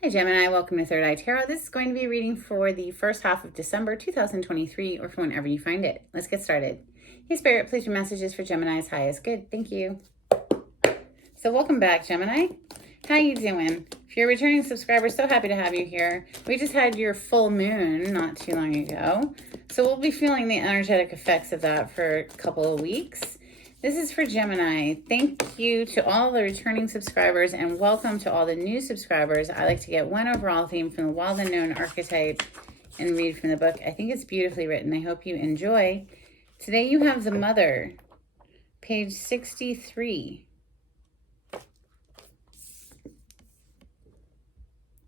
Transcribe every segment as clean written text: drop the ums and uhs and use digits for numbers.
Hi Gemini, welcome to Third Eye Tarot. This is going to be a reading for the first half of December 2023 or for whenever you find it. Let's get started. Hey Spirit, please your messages for Gemini's highest good. Thank you. So welcome back, Gemini. How you doing? If you're a returning subscriber, so happy to have you here. We just had your full moon not too long ago. So we'll be feeling the energetic effects of that for a couple of weeks. This is for Gemini. Thank you to all the returning subscribers and welcome to all the new subscribers. I like to get one overall theme from the wild unknown archetype and read from the book. I think it's beautifully written. I hope you enjoy. Today you have the Mother, page 63.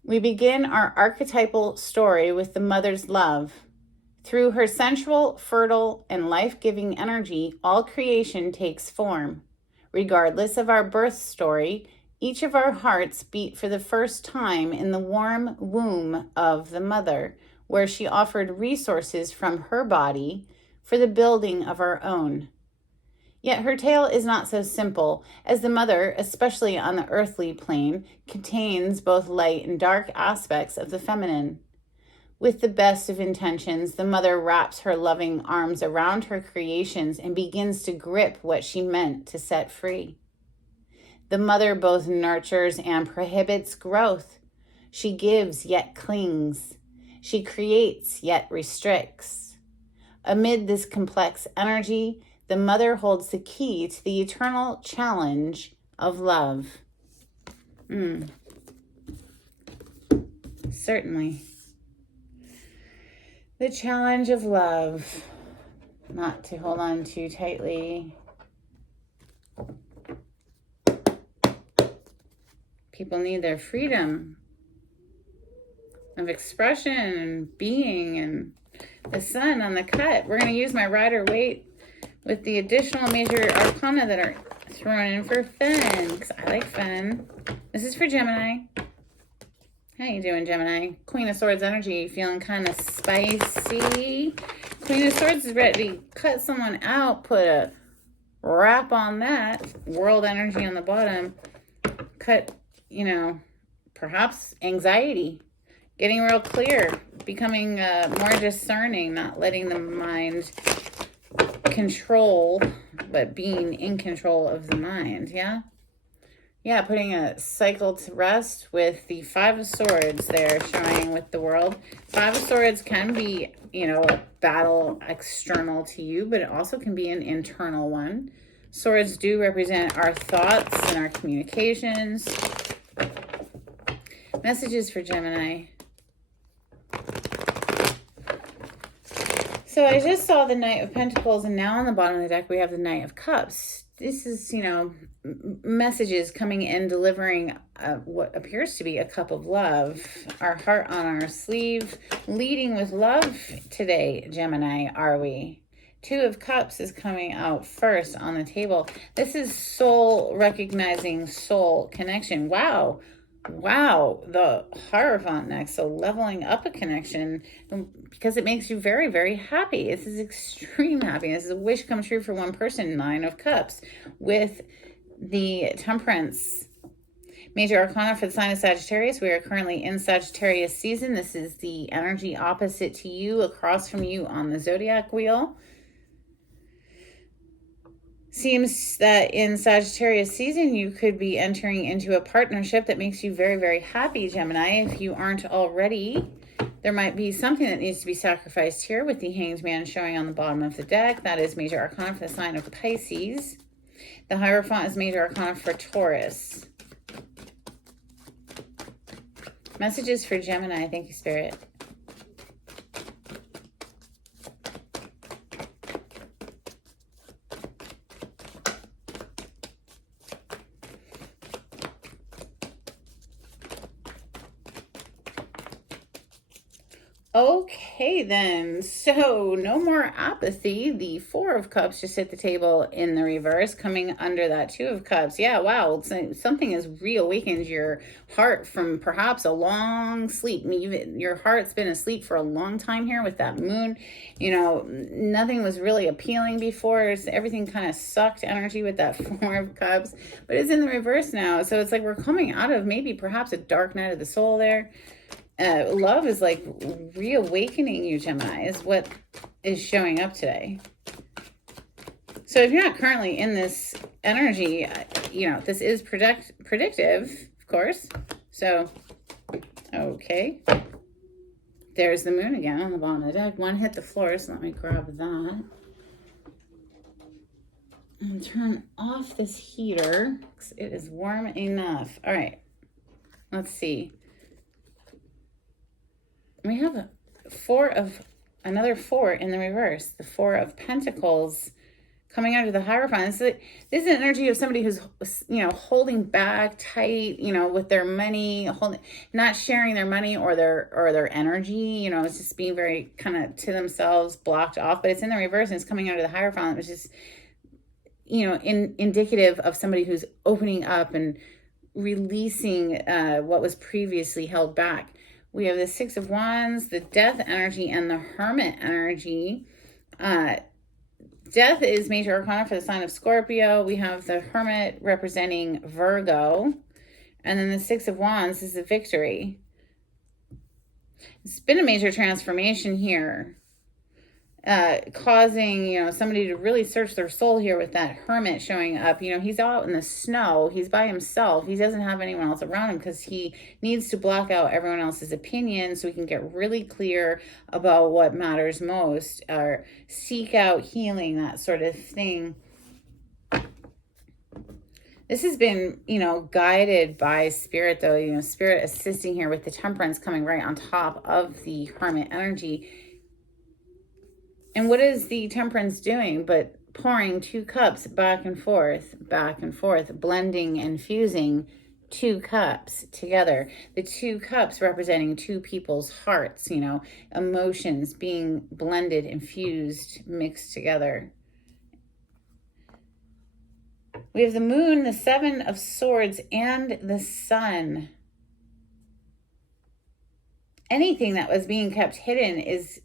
We begin our archetypal story with the mother's love. Through her sensual, fertile, and life-giving energy, all creation takes form. Regardless of our birth story, each of our hearts beat for the first time in the warm womb of the mother, where she offered resources from her body for the building of our own. Yet her tale is not so simple, as the mother, especially on the earthly plane, contains both light and dark aspects of the feminine. With the best of intentions, the mother wraps her loving arms around her creations and begins to grip what she meant to set free. The mother both nurtures and prohibits growth. She gives yet clings. She creates yet restricts. Amid this complex energy, the mother holds the key to the eternal challenge of love. Certainly. The challenge of love, not to hold on too tightly. People need their freedom of expression and being, and the sun on the cut. We're going to use my Rider-Waite with the additional major arcana that are thrown in for fun, because I like fun. This is for Gemini. How you doing, Gemini? Queen of Swords energy, feeling kind of spicy. Queen of Swords is ready to cut someone out, put a wrap on that. World energy on the bottom. Cut, perhaps anxiety. Getting real clear. Becoming more discerning, not letting the mind control, but being in control of the mind, yeah? Yeah, putting a cycle to rest with the Five of Swords there showing with the world. Five of Swords can be, a battle external to you, but it also can be an internal one. Swords do represent our thoughts and our communications. Messages for Gemini. So I just saw the Knight of Pentacles, and now on the bottom of the deck we have the Knight of Cups. This is, messages coming in, delivering what appears to be a cup of love. Our heart on our sleeve, leading with love today, Gemini, are we? Two of Cups is coming out first on the table. This is soul recognizing soul connection. Wow, the Hierophant next. So leveling up a connection because it makes you very, very happy. This is extreme happiness. This is a wish come true for one person. Nine of Cups with the Temperance. Major Arcana for the sign of Sagittarius. We are currently in Sagittarius season. This is the energy opposite to you, across from you on the zodiac wheel. Seems that in Sagittarius season, you could be entering into a partnership that makes you very, very happy, Gemini. If you aren't already, there might be something that needs to be sacrificed here with the Hanged Man showing on the bottom of the deck. That is Major Arcana for the sign of Pisces. The Hierophant is Major Arcana for Taurus. Messages for Gemini. Thank you, Spirit. Okay, then. So, no more apathy. The Four of Cups just hit the table in the reverse, coming under that Two of Cups. Yeah, wow. Something has reawakened your heart from perhaps a long sleep. Your heart's been asleep for a long time here with that moon. You know, nothing was really appealing before. Everything kind of sucked energy with that Four of Cups, but it's in the reverse now. So, it's like we're coming out of maybe perhaps a dark night of the soul there. Love is like reawakening you, Gemini, is what is showing up today. So if you're not currently in this energy, this is predictive, of course. So, okay. There's the moon again on the bottom of the deck. One hit the floor, so let me grab that. And turn off this heater because it is warm enough. All right. Let's see. We have another four in the reverse, the Four of Pentacles coming out of the Hierophant. This is an energy of somebody who's, holding back tight, with their money, not sharing their money or their energy, it's just being very kind of to themselves, blocked off, but it's in the reverse and it's coming out of the Hierophant, which is, indicative of somebody who's opening up and releasing what was previously held back. We have the Six of Wands, the Death energy, and the Hermit energy. Death is major arcana for the sign of Scorpio. We have the Hermit representing Virgo. And then the Six of Wands is the victory. It's been a major transformation here. Causing, somebody to really search their soul here with that Hermit showing up. He's out in the snow. He's by himself. He doesn't have anyone else around him because he needs to block out everyone else's opinion so he can get really clear about what matters most or seek out healing, that sort of thing. This has been, guided by Spirit, though, Spirit assisting here with the Temperance coming right on top of the Hermit energy. And what is the Temperance doing but pouring two cups back and forth, blending and fusing two cups together. The two cups representing two people's hearts, emotions being blended, infused, mixed together. We have the Moon, the Seven of Swords, and the Sun. Anything that was being kept hidden is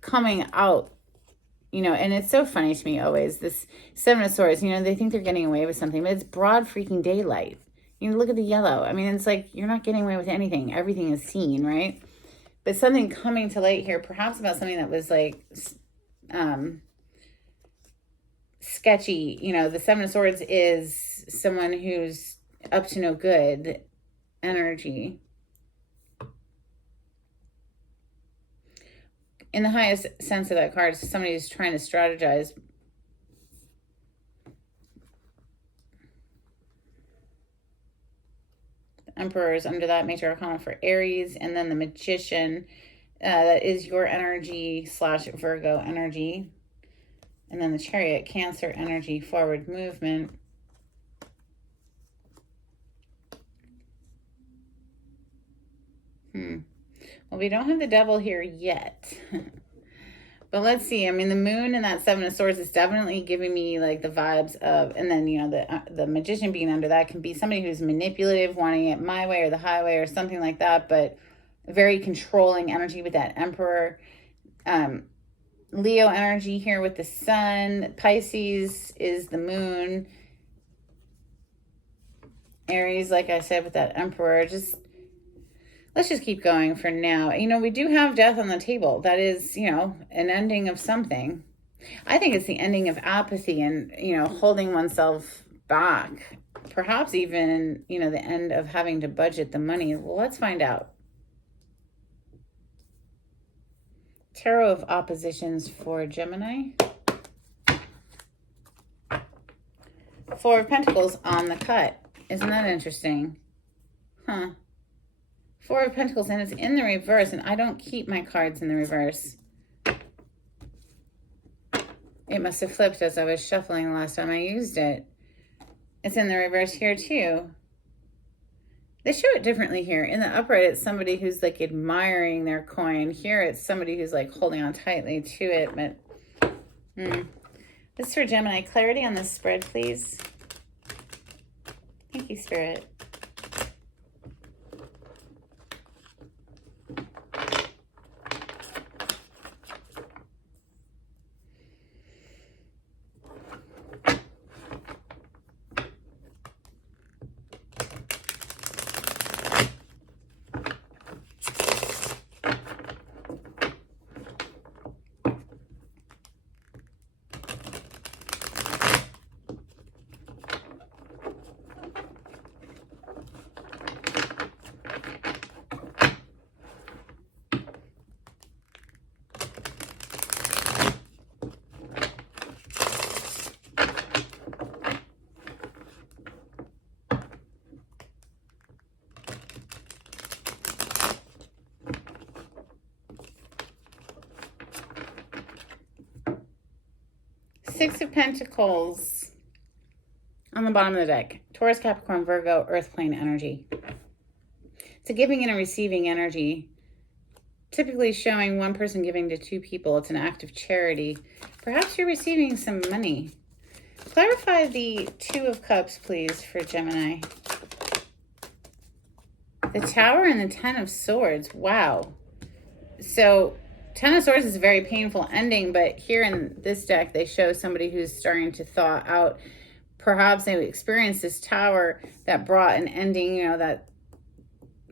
coming out, and it's so funny to me always, this Seven of Swords, they think they're getting away with something, but it's broad freaking daylight. Look at the yellow. I mean, it's like you're not getting away with anything. Everything is seen, right? But something coming to light here, perhaps about something that was like sketchy. The Seven of Swords is someone who's up to no good energy. In the highest sense of that card, somebody who's trying to strategize. The Emperor is under that, major arcana for Aries, and then the Magician, that is your energy / Virgo energy. And then the Chariot, Cancer energy, forward movement. Well, we don't have the Devil here yet. But let's see. I mean, the Moon and that Seven of Swords is definitely giving me like the vibes of, and then, the Magician being under that can be somebody who's manipulative, wanting it my way or the highway or something like that, but very controlling energy with that Emperor. Leo energy here with the Sun. Pisces is the Moon. Aries, like I said, with that Emperor. Let's just keep going for now. We do have death on the table. That is, an ending of something. I think it's the ending of apathy and, holding oneself back. Perhaps even, the end of having to budget the money. Well, let's find out. Tarot of Oppositions for Gemini. Four of Pentacles on the cut. Isn't that interesting? Huh. Four of Pentacles, and it's in the reverse, and I don't keep my cards in the reverse. It must have flipped as I was shuffling the last time I used it. It's in the reverse here, too. They show it differently here. In the upright, it's somebody who's like admiring their coin. Here, it's somebody who's like holding on tightly to it. But this is for Gemini. Clarity on this spread, please. Thank you, Spirit. Six of Pentacles on the bottom of the deck. Taurus, Capricorn, Virgo, Earth plane energy. It's a giving and a receiving energy. Typically showing one person giving to two people. It's an act of charity. Perhaps you're receiving some money. Clarify the Two of Cups, please, for Gemini. The Tower and the Ten of Swords. Wow. So Ten of Swords is a very painful ending, but here in this deck, they show somebody who's starting to thaw out. Perhaps they experienced this Tower that brought an ending, you know, that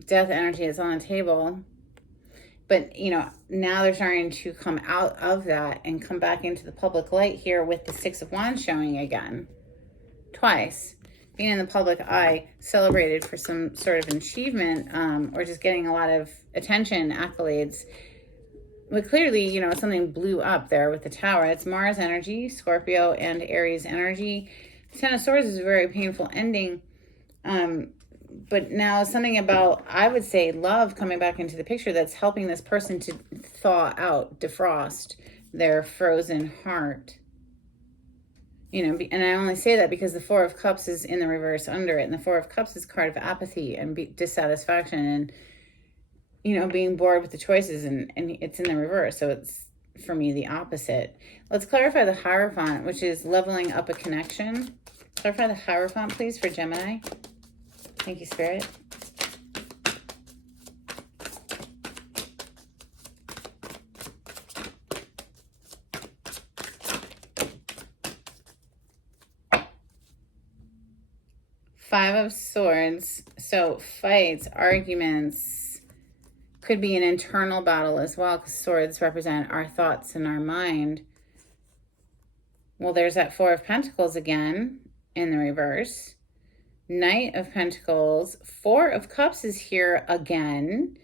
death energy is on the table. But, you know, now they're starting to come out of that and come back into the public light here with the Six of Wands showing again. Twice. Being in the public eye, celebrated for some sort of achievement, or just getting a lot of attention, accolades. But clearly, you know, something blew up there with the Tower. It's Mars energy, Scorpio and Aries energy. Ten of Swords is a very painful ending. But now something about, I would say, love coming back into the picture that's helping this person to thaw out, defrost their frozen heart. You know, and I only say that because the Four of Cups is in the reverse under it. And the Four of Cups is a card of apathy and dissatisfaction and, you know, being bored with the choices. And it's in the reverse. So it's, for me, the opposite. Let's clarify the Hierophant, which is leveling up a connection. Clarify the Hierophant, please, for Gemini. Thank you, Spirit. Five of Swords. So fights, arguments, could be an internal battle as well, because swords represent our thoughts and our mind. Well, there's that Four of Pentacles again in the reverse. Knight of Pentacles. Four of Cups is here again.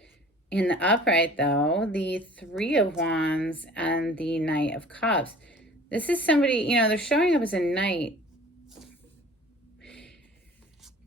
In the upright, though, the Three of Wands and the Knight of Cups. This is somebody, you know, they're showing up as a knight.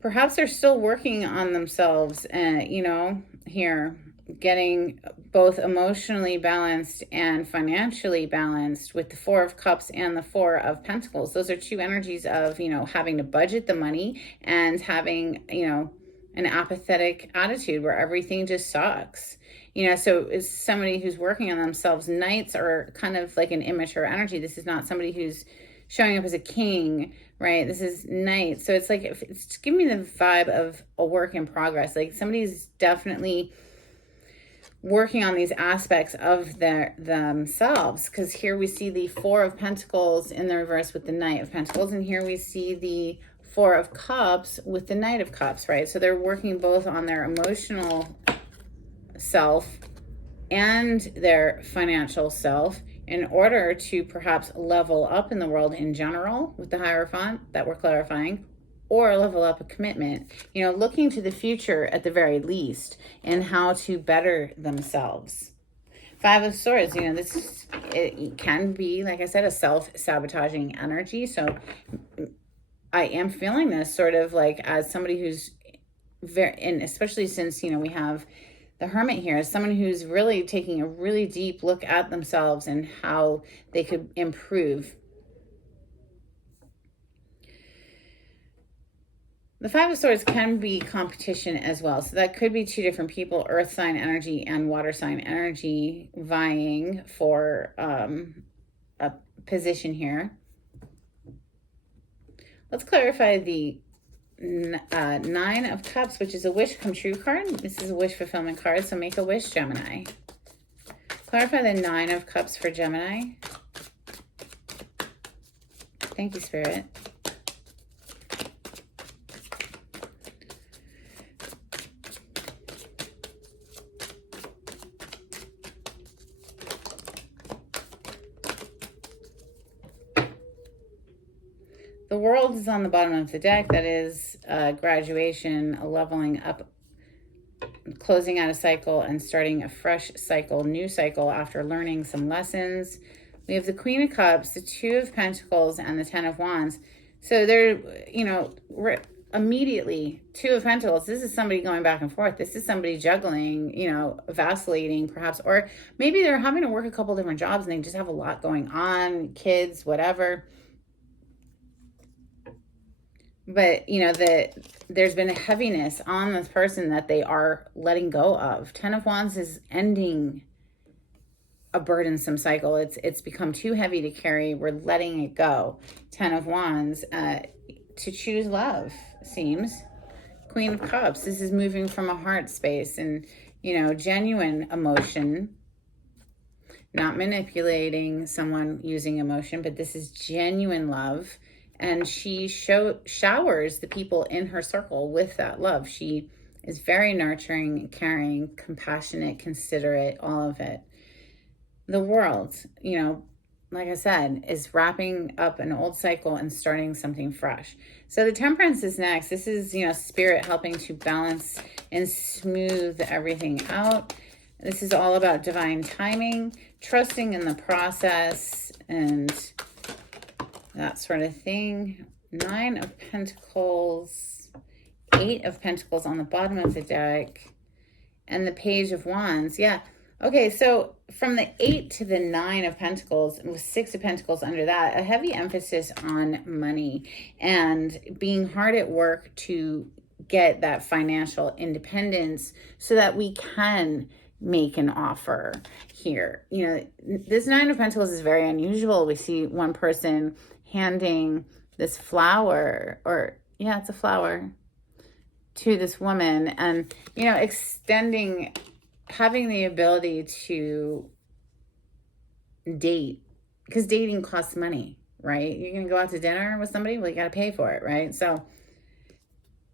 Perhaps they're still working on themselves, you know, here, getting both emotionally balanced and financially balanced with the Four of Cups and the Four of Pentacles. Those are two energies of, you know, having to budget the money and having, you know, an apathetic attitude where everything just sucks. You know, so it's somebody who's working on themselves. Knights are kind of like an immature energy. This is not somebody who's showing up as a king, right? This is knight. So it's like, it's giving me the vibe of a work in progress. Like somebody's definitely working on these aspects of themselves, because here we see the Four of Pentacles in the reverse with the Knight of Pentacles, and here we see the Four of Cups with the Knight of Cups, right? So they're working both on their emotional self and their financial self in order to perhaps level up in the world in general with the Hierophant that we're clarifying, or level up a commitment, you know, looking to the future at the very least and how to better themselves. Five of Swords, you know, it can be, like I said, a self-sabotaging energy. So I am feeling this sort of like as somebody who's very, and especially since, you know, we have the Hermit here, as someone who's really taking a really deep look at themselves and how they could improve. The Five of Swords can be competition as well. So that could be two different people, earth sign energy and water sign energy, vying for a position here. Let's clarify the Nine of Cups, which is a wish come true card. This is a wish fulfillment card, so make a wish, Gemini. Clarify the Nine of Cups for Gemini. Thank you, Spirit. The World is on the bottom of the deck. That is graduation, a leveling up, closing out a cycle and starting a fresh cycle, new cycle after learning some lessons. We have the Queen of Cups, the Two of Pentacles, and the Ten of Wands. So they're, immediately, Two of Pentacles. This is somebody going back and forth. This is somebody juggling, vacillating perhaps. Or maybe they're having to work a couple different jobs and they just have a lot going on, kids, whatever. But, there's been a heaviness on this person that they are letting go of. Ten of Wands is ending a burdensome cycle. It's become too heavy to carry. We're letting it go. Ten of Wands, to choose love, seems. Queen of Cups, this is moving from a heart space and, genuine emotion. Not manipulating someone using emotion, but this is genuine love. And she showers the people in her circle with that love. She is very nurturing, caring, compassionate, considerate, all of it. The World, like I said, is wrapping up an old cycle and starting something fresh. So the Temperance is next. This is, Spirit helping to balance and smooth everything out. This is all about divine timing, trusting in the process, and that sort of thing. Nine of Pentacles, Eight of Pentacles on the bottom of the deck, and the Page of Wands. Yeah. Okay, so from the 8 to the 9 of Pentacles, with 6 of Pentacles under that, a heavy emphasis on money and being hard at work to get that financial independence so that we can make an offer here. This 9 of Pentacles is very unusual. We see one person handing this flower, or it's a flower, to this woman, and extending, having the ability to date, because dating costs money, right? You're gonna go out to dinner with somebody, well, you got to pay for it, right? So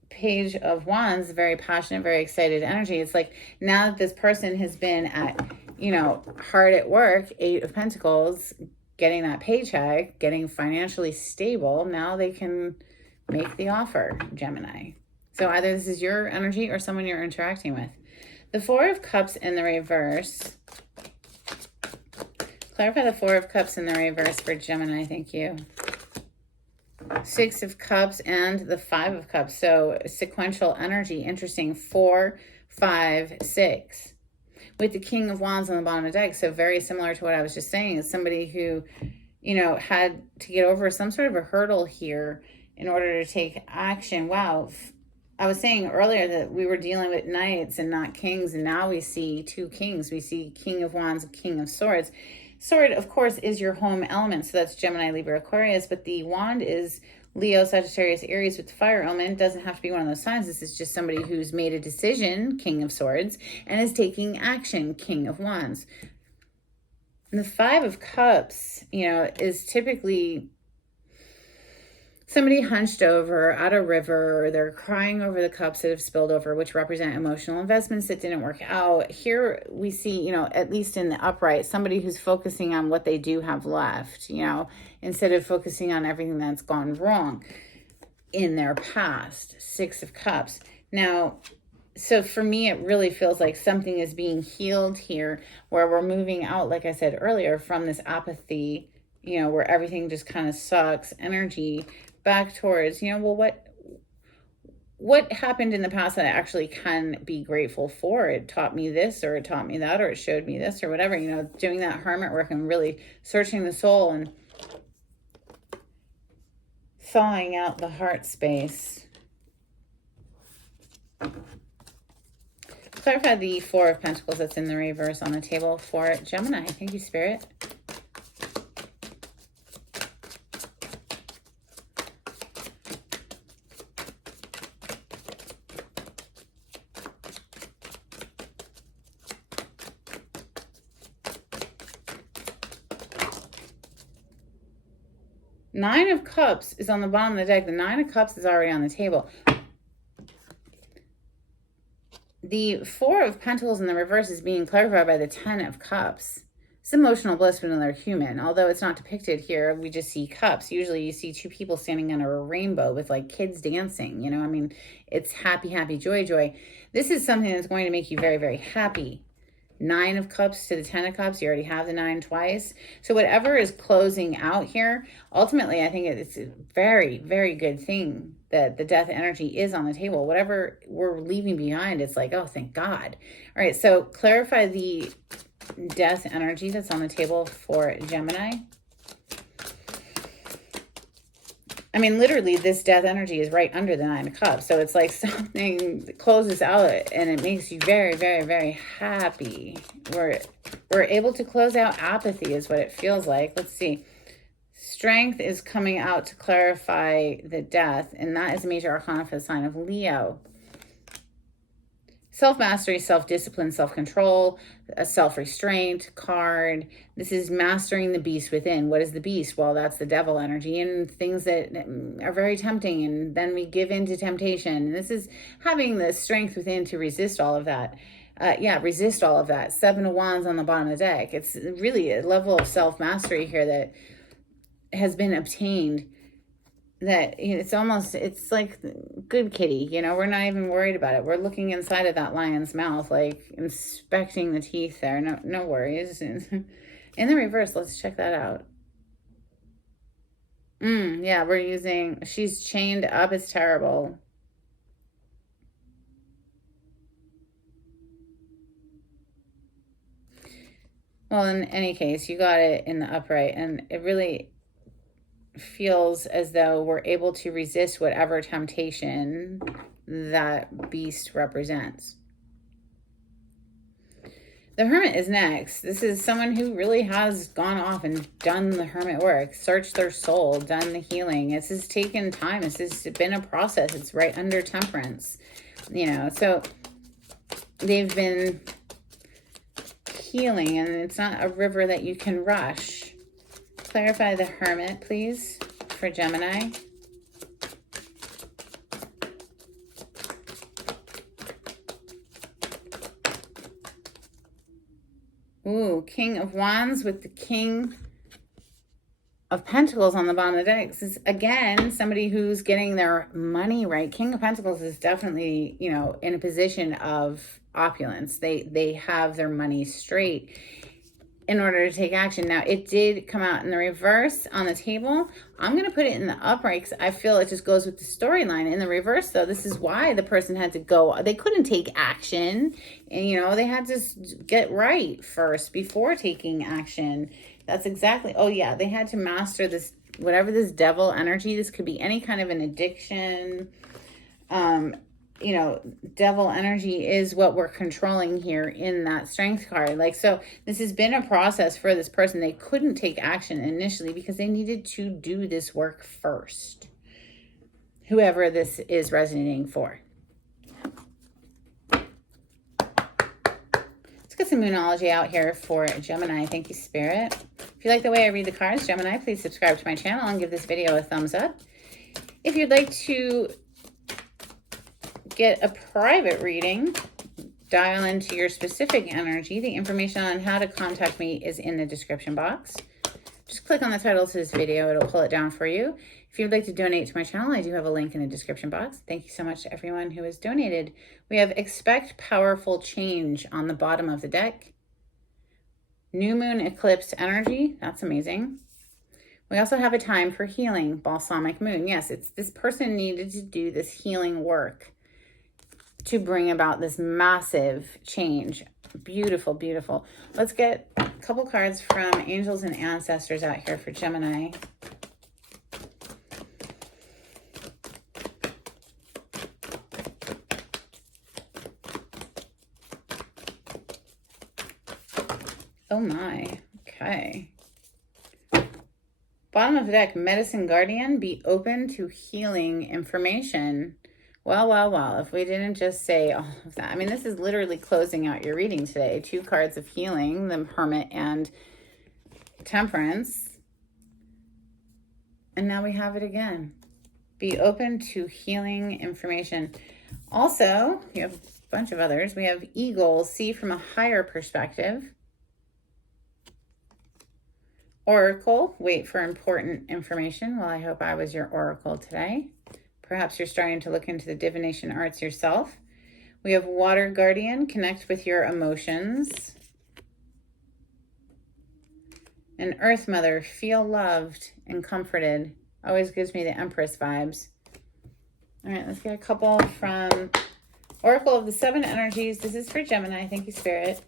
Page of Wands, very passionate, very excited energy. It's like, now that this person has been at hard at work, 8 of Pentacles, getting that paycheck, getting financially stable, now they can make the offer, Gemini. So either this is your energy or someone you're interacting with. The Four of Cups in the reverse. Clarify the Four of Cups in the reverse for Gemini. Thank you. Six of Cups and the Five of Cups. So sequential energy. Interesting. 4, 5, 6. With the King of Wands on the bottom of the deck. So very similar to what I was just saying. It's somebody who, had to get over some sort of a hurdle here in order to take action. Wow. I was saying earlier that we were dealing with knights and not kings, and now we see 2 kings. We see King of Wands and King of Swords. Sword, of course, is your home element, so that's Gemini, Libra, Aquarius, but the wand is Leo, Sagittarius, Aries with the fire element. It doesn't have to be one of those signs. This is just somebody who's made a decision, King of Swords, and is taking action, King of Wands. And the Five of Cups, is typically somebody hunched over at a river, or they're crying over the cups that have spilled over, which represent emotional investments that didn't work out. Here we see, at least in the upright, somebody who's focusing on what they do have left, instead of focusing on everything that's gone wrong in their past. Six of Cups. Now, so for me, it really feels like something is being healed here, where we're moving out, like I said earlier, from this apathy, where everything just kind of sucks energy, back towards, what happened in the past that I actually can be grateful for? It taught me this, or it taught me that, or it showed me this, or whatever, doing that hermit work and really searching the soul and thawing out the heart space. Clarify the Four of Pentacles that's in the reverse on the table for Gemini. Thank you, Spirit. Nine of Cups is on the bottom of the deck. The Nine of Cups is already on the table. The Four of Pentacles in the reverse is being clarified by the Ten of Cups. It's emotional bliss with another human. Although it's not depicted here, we just see cups. Usually you see two people standing under a rainbow with like kids dancing. You know, I mean, it's happy, happy, joy, joy. This is something that's going to make you very, very happy. Nine of Cups to the Ten of Cups. You already have the nine twice. So whatever is closing out here, ultimately, I think it's a very, very good thing that the death energy is on the table. Whatever we're leaving behind, it's like, oh, thank God. All right, so clarify the death energy that's on the table for Gemini. I mean, literally, this death energy is right under the Nine of Cups. So it's like something that closes out and it makes you very, very, very happy. We're able to close out apathy is what it feels like. Let's see. Strength is coming out to clarify the death. And that is a major arcana for the sign of Leo. Self-mastery, self-discipline, self-control, a self-restraint card. This is mastering the beast within. What is the beast? Well, that's the devil energy and things that are very tempting. And then we give in to temptation. And this is having the strength within to resist all of that. Resist all of that. Seven of Wands on the bottom of the deck. It's really a level of self-mastery here that has been obtained. That it's like good kitty, you know, we're not even worried about it. We're looking inside of that lion's mouth, like inspecting the teeth there. No worries. In the reverse, let's check that out. Yeah, we're using, she's chained up. It's terrible. Well, in any case, you got it in the upright, and it really feels as though we're able to resist whatever temptation that beast represents. The Hermit is next. This is someone who really has gone off and done the hermit work, searched their soul, done the healing. This has taken time. This has been a process. It's right under Temperance, you know, so they've been healing, and it's not a river that you can rush. Clarify the Hermit, please, for Gemini. Ooh, King of Wands with the King of Pentacles on the bottom of the deck. This is, again, somebody who's getting their money right. King of Pentacles is definitely, you know, in a position of opulence. They have their money straight in order to take action. Now, it did come out in the reverse on the table. I'm going to put it in the upright because I feel it just goes with the storyline. In the reverse, though, this is why the person had to go. They couldn't take action. And, you know, they had to get right first before taking action. That's exactly, oh, yeah, they had to master this, whatever this devil energy. This could be any kind of an addiction. You know, devil energy is what we're controlling here in that strength card. Like, so this has been a process for this person. They couldn't take action initially because they needed to do this work first. Whoever this is resonating for. Let's get some Moonology out here for Gemini. Thank you, Spirit. If you like the way I read the cards, Gemini, please subscribe to my channel and give this video a thumbs up. If you'd like to get a private reading, dial into your specific energy. The information on how to contact me is in the description box. Just click on the title to this video. It'll pull it down for you. If you'd like to donate to my channel, I do have a link in the description box. Thank you so much to everyone who has donated. We have Expect Powerful Change on the bottom of the deck. New Moon Eclipse Energy. That's amazing. We also have a Time for Healing, Balsamic Moon. Yes, it's this person needed to do this healing work to bring about this massive change. Beautiful, beautiful. Let's get a couple cards from Angels and Ancestors out here for Gemini. Oh my. Okay. Bottom of the deck, Medicine Guardian, be open to healing information. Well, if we didn't just say all of that. I mean, this is literally closing out your reading today. 2 cards of healing, the Hermit and Temperance. And now we have it again. Be open to healing information. Also, you have a bunch of others. We have Eagle, see from a higher perspective. Oracle, wait for important information. Well, I hope I was your oracle today. Perhaps you're starting to look into the divination arts yourself. We have Water Guardian, connect with your emotions. And Earth Mother, feel loved and comforted. Always gives me the Empress vibes. All right, let's get a couple from Oracle of the 7 Energies. This is for Gemini. Thank you, Spirit.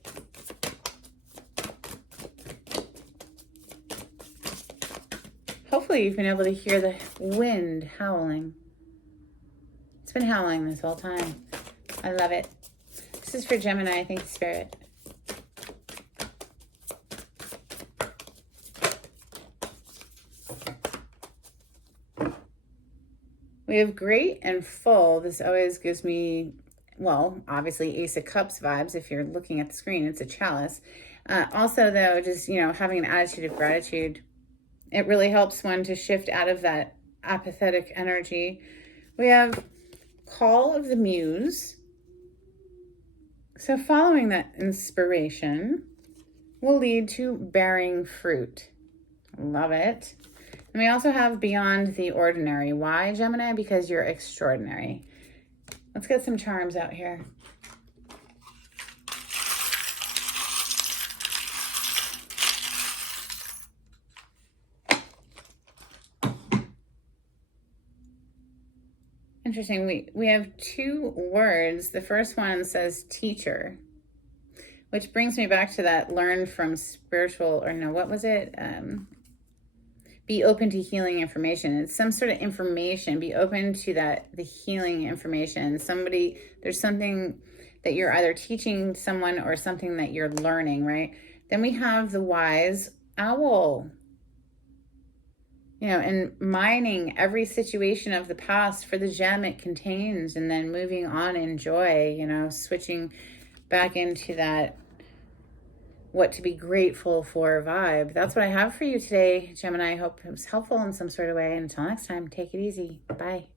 Hopefully you've been able to hear the wind howling. It's been howling this whole time. I love it. This is for Gemini. Thank you, Spirit. We have great and full. This always gives me, well, obviously Ace of Cups vibes. If you're looking at the screen, it's a chalice. Also, though, just, having an attitude of gratitude. It really helps one to shift out of that apathetic energy. We have Call of the Muse. So following that inspiration will lead to bearing fruit. Love it. And we also have Beyond the Ordinary. Why, Gemini? Because you're extraordinary. Let's get some charms out here. Interesting. We have 2 words. The first one says teacher, which brings me back to that learn from spiritual, or no, what was it? Be open to healing information. It's some sort of information. Be open to the healing information. There's something that you're either teaching someone or something that you're learning, right? Then we have the wise owl. And mining every situation of the past for the gem it contains, and then moving on in joy, switching back into that what to be grateful for vibe. That's what I have for you today, Gemini. I hope it was helpful in some sort of way. And until next time, take it easy. Bye.